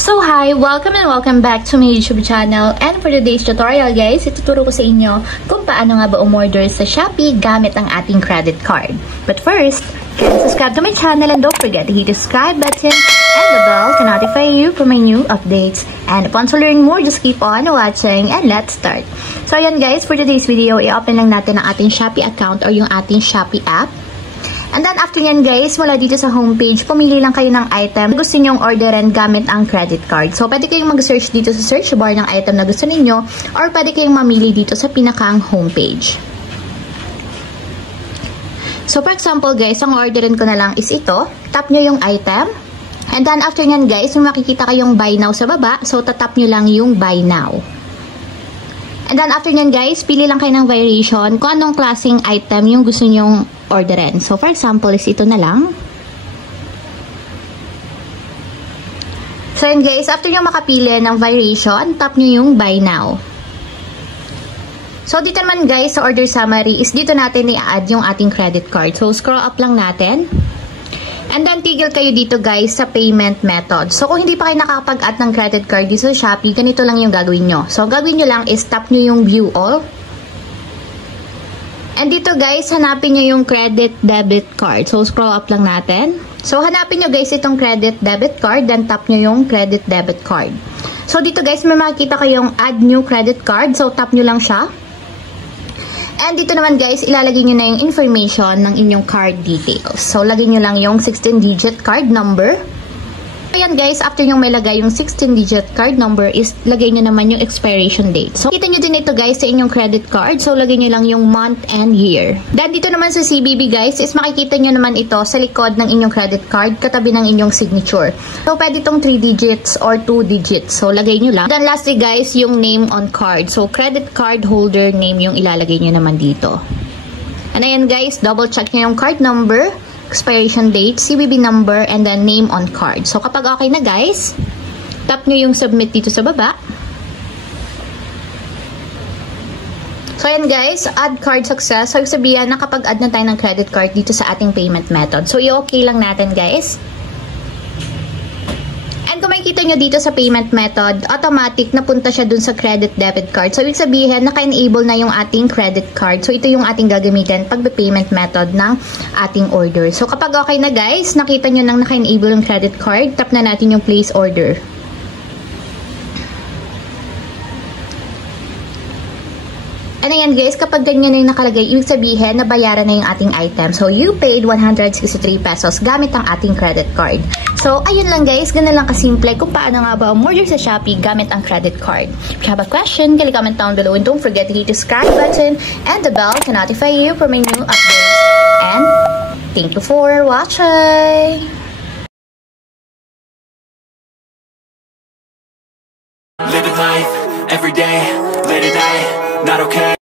So hi! Welcome and welcome back to my YouTube channel. And for today's tutorial guys, ituturo ko sa inyo kung paano nga ba umorder sa Shopee gamit ang ating credit card. But first, subscribe to my channel and don't forget to hit the subscribe button and the bell to notify you for my new updates. And upon to learn more, just keep on watching and let's start. So ayan guys, for today's video, i-open lang natin ang ating Shopee account or yung ating Shopee app. And then after yan guys, mula dito sa homepage, pumili lang kayo ng item gusto nyong orderin gamit ang credit card. So pwede kayong mag-search dito sa search bar ng item na gusto ninyo or pwede kayong mamili dito sa pinakang homepage. So for example guys, ang orderin ko na lang is ito. Tap nyo yung item. And then after yan guys, may makikita kayong buy now sa baba. So tatap nyo lang yung buy now. And then after nyan guys, pili lang kayo ng variation kung anong klaseng item yung gusto nyong orderin. So for example is ito na lang. So yun guys, after nyo makapili ng variation, tap nyo yung buy now. So dito naman guys, sa order summary is dito natin i-add yung ating credit card. So scroll up lang natin. And then, tigil kayo dito guys sa payment method. So, kung hindi pa kayo nakakapag-add ng credit card dito sa Shopee, ganito lang yung gagawin nyo. So, ang gagawin nyo lang is tap nyo yung view all. And dito guys, hanapin nyo yung credit debit card. So, scroll up lang natin. So, hanapin nyo guys itong credit debit card, then tap nyo yung credit debit card. So, dito guys, may makikita kayong add new credit card. So, tap nyo lang siya. And dito naman guys, ilalagay nyo na yung information ng inyong card details. So, lagay nyo lang yung 16-digit card number. Ayan guys, after nyo may lagay yung 16-digit card number is lagay nyo naman yung expiration date. So, kita nyo din ito guys sa inyong credit card. So, lagay nyo lang yung month and year. Then, dito naman sa CVV guys, is makikita nyo naman ito sa likod ng inyong credit card katabi ng inyong signature. So, pwede itong 3 digits or 2 digits. So, lagay nyo lang. Then, lastly guys, yung name on card. So, credit card holder name yung ilalagay nyo naman dito. And ayan guys, double check nyo yung card number, expiration date, CVV number, and then name on card. So, kapag okay na guys, tap nyo yung submit dito sa baba. So, ayan guys, add card success. So, sabihin na kapag add na tayo ng credit card dito sa ating payment method. So, i-okay lang natin guys. And kung makikita nyo dito sa payment method, automatic napunta siya dun sa credit debit card. So, ibig sabihin, naka-enable na yung ating credit card. So, ito yung ating gagamitin pag-payment method ng ating order. So, kapag okay na guys, nakita nyo nang naka-enable yung credit card, tap na natin yung place order. And ayan guys, kapag ganyan na yung nakalagay, ibig sabihin, nabayaran na yung ating item. So, you paid 163 pesos gamit ang ating credit card. So, ayun lang guys, ganun lang kasimple kung paano nga ba umorder sa Shopee gamit ang credit card. If you have a question, kindly comment down below and don't forget to hit the subscribe button and the bell to notify you for my new updates. And thank you for watching! Living life, every day, late at night, not okay.